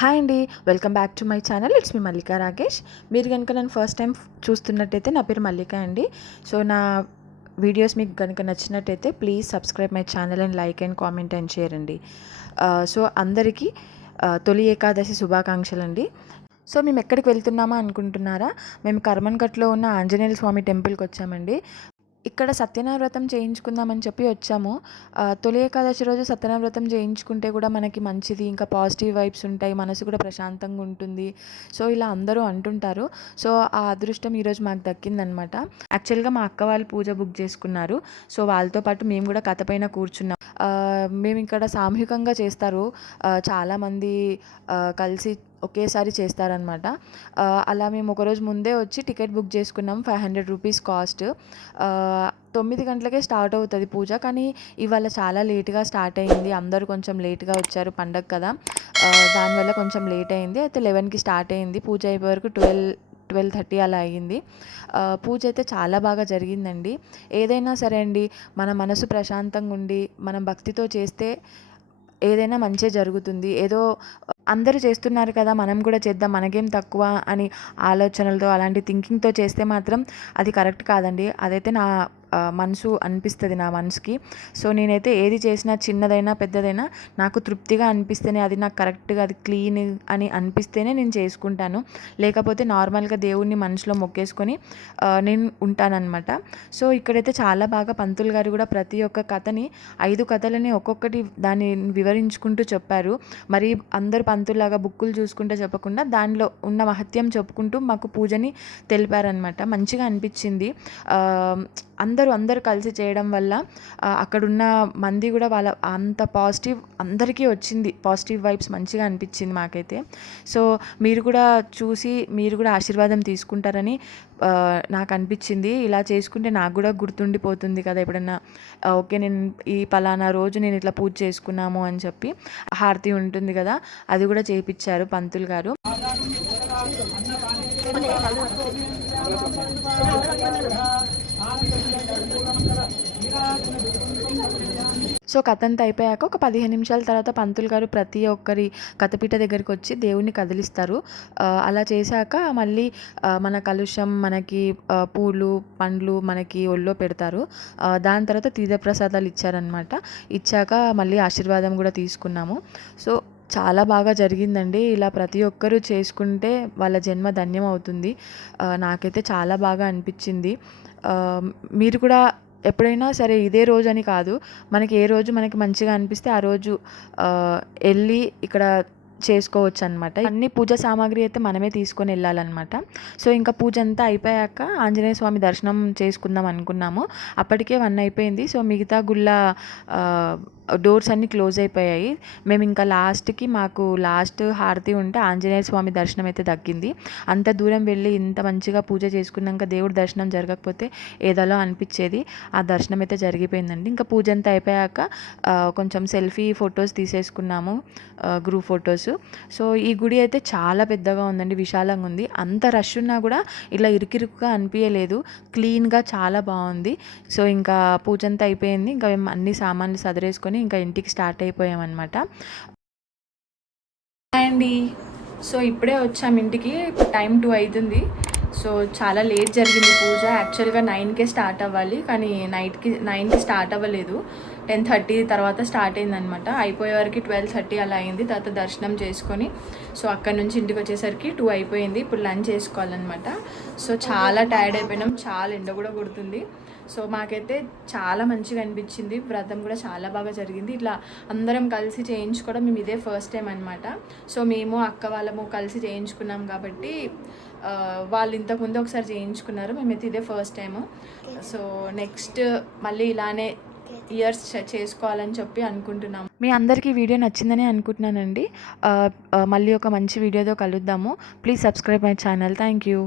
Hi అండి welcome back to my channel. It's me Mallika Rakesh మీరు కనుక నన్ను ఫస్ట్ టైం చూస్తున్నట్టయితే నా పేరు మల్లిక అండి. సో నా వీడియోస్ మీకు కనుక నచ్చినట్టయితే please subscribe my channel and like and comment and share అండి. సో అందరికీ తొలి ఏకాదశి శుభాకాంక్షలు అండి సో మేము ఎక్కడికి వెళ్తున్నామా అనుకుంటున్నారా? మేము కర్మన్ఘట్లో ఉన్న ఆంజనేయ స్వామి టెంపుల్కి వచ్చామండి. ఇక్కడ సత్యనావ్రతం చేయించుకుందామని చెప్పి వచ్చాము. తొలి ఏకాదశి రోజు సత్యనావ్రతం చేయించుకుంటే కూడా మనకి మంచిది. ఇంకా పాజిటివ్ వైబ్స్ ఉంటాయి. మనసు కూడా ప్రశాంతంగా ఉంటుంది. సో ఇలా అందరూ అంటుంటారు. సో ఆ అదృష్టం ఈరోజు మాకు దక్కిందనమాట. యాక్చువల్గా మా అక్క వాళ్ళు పూజ బుక్ చేసుకున్నారు. సో వాళ్ళతో పాటు మేము కూడా కథ పైన కూర్చున్నాం. మేము ఇక్కడ సామూహికంగా చేస్తారు. చాలామంది కలిసి ఒకేసారి చేస్తారనమాట అలా మేము ఒకరోజు ముందే వచ్చి టికెట్ బుక్ చేసుకున్నాం ఫైవ్ హండ్రెడ్ రూపీస్ కాస్ట్. తొమ్మిది గంటలకే స్టార్ట్ అవుతుంది పూజ కానీ ఇవాళ చాలా లేట్గా స్టార్ట్ అయింది. అందరూ కొంచెం లేట్గా వచ్చారు పండగ కదా. దానివల్ల కొంచెం లేట్ అయింది. అయితే లెవెన్కి స్టార్ట్ అయింది. పూజ అయిపోయే వరకు ట్వెల్వ్ ట్వెల్వ్ థర్టీ అలా అయ్యింది. పూజ అయితే చాలా బాగా జరిగిందండి. ఏదైనా సరే అండి మన మనసు ప్రశాంతంగా ఉండి మనం భక్తితో చేస్తే ఏదైనా మంచిగా జరుగుతుంది. ఏదో అందరూ చేస్తున్నారు కదా మనం కూడా చేద్దాం మనకేం తక్కువ అని ఆలోచనలతో అలాంటి థింకింగ్తో చేస్తే మాత్రం అది కరెక్ట్ కాదండి. అదైతే నా మనసు అనిపిస్తుంది నా మనసుకి. సో నేనైతే ఏది చేసినా చిన్నదైనా పెద్దదైనా నాకు తృప్తిగా అనిపిస్తేనే అది నాకు కరెక్ట్గా అది క్లీన్ అని అనిపిస్తేనే నేను చేసుకుంటాను. లేకపోతే నార్మల్గా దేవుణ్ణి మనసులో మొక్కేసుకొని నేను ఉంటానన్నమాట. సో ఇక్కడైతే చాలా బాగా పంతులు గారు కూడా ప్రతి ఒక్క కథని ఐదు కథలని ఒక్కొక్కటి దాన్ని వివరించుకుంటూ చెప్పారు. మరి అందరు పంతుల్లాగా బుక్కులు చూసుకుంటూ చెప్పకుండా దానిలో ఉన్న మహత్యం చెప్పుకుంటూ మాకు పూజని తెలిపారనమాట మంచిగా అనిపించింది. అందరూ అందరు కలిసి చేయడం వల్ల అక్కడున్న మంది కూడా వాళ్ళ అంత పాజిటివ్ అందరికీ వచ్చింది. పాజిటివ్ వైబ్స్ మంచిగా అనిపించింది మాకైతే. సో మీరు కూడా చూసి మీరు కూడా ఆశీర్వాదం తీసుకుంటారని నాకు అనిపించింది. ఇలా చేసుకుంటే నాకు కూడా గుర్తుండిపోతుంది కదా ఎప్పుడన్నా. ఓకే నేను ఈ పలానా రోజు నేను ఇట్లా పూజ చేసుకున్నాము అని చెప్పి హారతి ఉంటుంది కదా అది కూడా చేయించారు పంతులు గారు. సో కథ అంతా అయిపోయాక ఒక పదిహేను నిమిషాల తర్వాత పంతులు గారు ప్రతి ఒక్కరి కథపీట దగ్గరికి వచ్చి దేవుణ్ణి కదిలిస్తారు. అలా చేశాక మళ్ళీ మన కలుషం మనకి పూలు పండ్లు మనకి ఒళ్ళో పెడతారు. దాని తర్వాత తీర్థప్రసాదాలు ఇచ్చారనమాట ఇచ్చాక మళ్ళీ ఆశీర్వాదం కూడా తీసుకున్నాము. సో చాలా బాగా జరిగిందండి. ఇలా ప్రతి ఒక్కరూ చేసుకుంటే వాళ్ళ జన్మ ధన్యం అవుతుంది నాకైతే చాలా బాగా అనిపించింది. మీరు కూడా ఎప్పుడైనా సరే ఇదే రోజు అని కాదు. మనకి ఏ రోజు మనకి మంచిగా అనిపిస్తే ఆ రోజు వెళ్ళి ఇక్కడ చేసుకోవచ్చు అనమాట అన్ని పూజ సామాగ్రి అయితే మనమే తీసుకొని వెళ్ళాలన్నమాట సో ఇంకా పూజ అంతా అయిపోయాక ఆంజనేయ స్వామి దర్శనం చేసుకుందాం అనుకున్నాము. అప్పటికే వన్ అయిపోయింది. సో మిగతా గుళ్ళ డోర్స్ అన్నీ క్లోజ్ అయిపోయాయి. మేము ఇంకా లాస్ట్కి మాకు లాస్ట్ హారతి ఉంటే ఆంజనేయ స్వామి దర్శనం అయితే దక్కింది. అంత దూరం వెళ్ళి ఇంత మంచిగా పూజ చేసుకున్నాక దేవుడి దర్శనం జరగకపోతే ఏదలో అనిపించేది. ఆ దర్శనం అయితే జరిగిపోయిందండి. ఇంకా పూజ అంతా అయిపోయాక కొంచెం సెల్ఫీ ఫొటోస్ తీసేసుకున్నాము గ్రూప్ ఫొటోస్. సో ఈ గుడి అయితే చాలా పెద్దగా ఉందండి విశాలంగా ఉంది. అంత రష్ ఉన్నా కూడా ఇలా ఇరుకిరుకుగా అనిపించలేదు క్లీన్గా చాలా బాగుంది. సో ఇంకా పూజ అంతా అయిపోయింది. ఇంకా మేము అన్ని సామాన్లు సదిరేసుకొని ఇంకా ఇంటికి స్టార్ట్ అయిపోయామన్నమాట. అండి. సో ఇప్పుడే వచ్చాము ఇంటికి. టైం టూ అవుతుంది సో చాలా లేట్ జరిగింది పూజ. యాక్చువల్గా నైన్కే స్టార్ట్ అవ్వాలి కానీ నైట్కి నైన్కి స్టార్ట్ అవ్వలేదు. టెన్ థర్టీ తర్వాత స్టార్ట్ అయిందనమాట అయిపోయే వరకు ట్వెల్వ్ థర్టీ అలా అయింది. తర్వాత దర్శనం చేసుకొని సో అక్కడ నుంచి ఇంటికి వచ్చేసరికి టూ అయిపోయింది. ఇప్పుడు లంచ్ చేసుకోవాలన్నమాట. సో చాలా టైర్డ్ అయిపోయినాం. చాలా ఎండ కూడా కొడుతుంది. సో మాకైతే చాలా మంచిగా అనిపించింది. వ్రతం కూడా చాలా బాగా జరిగింది. ఇట్లా అందరం కలిసి చేయించుకోవడం మేము ఇదే ఫస్ట్ టైం అనమాట సో మేము అక్క వాళ్ళము కలిసి చేయించుకున్నాం కాబట్టి వాళ్ళు ఇంతకుముందు ఒకసారి చేయించుకున్నారు. మేమైతే ఇదే ఫస్ట్ టైం సో నెక్స్ట్ మళ్ళీ ఇలానే ఇయర్స్ చేసుకోవాలని చెప్పి అనుకుంటున్నాము. మీ అందరికీ వీడియో నచ్చిందని అనుకుంటున్నానండి. మళ్ళీ ఒక మంచి వీడియోతో కలుద్దాము. Please subscribe my channel thank you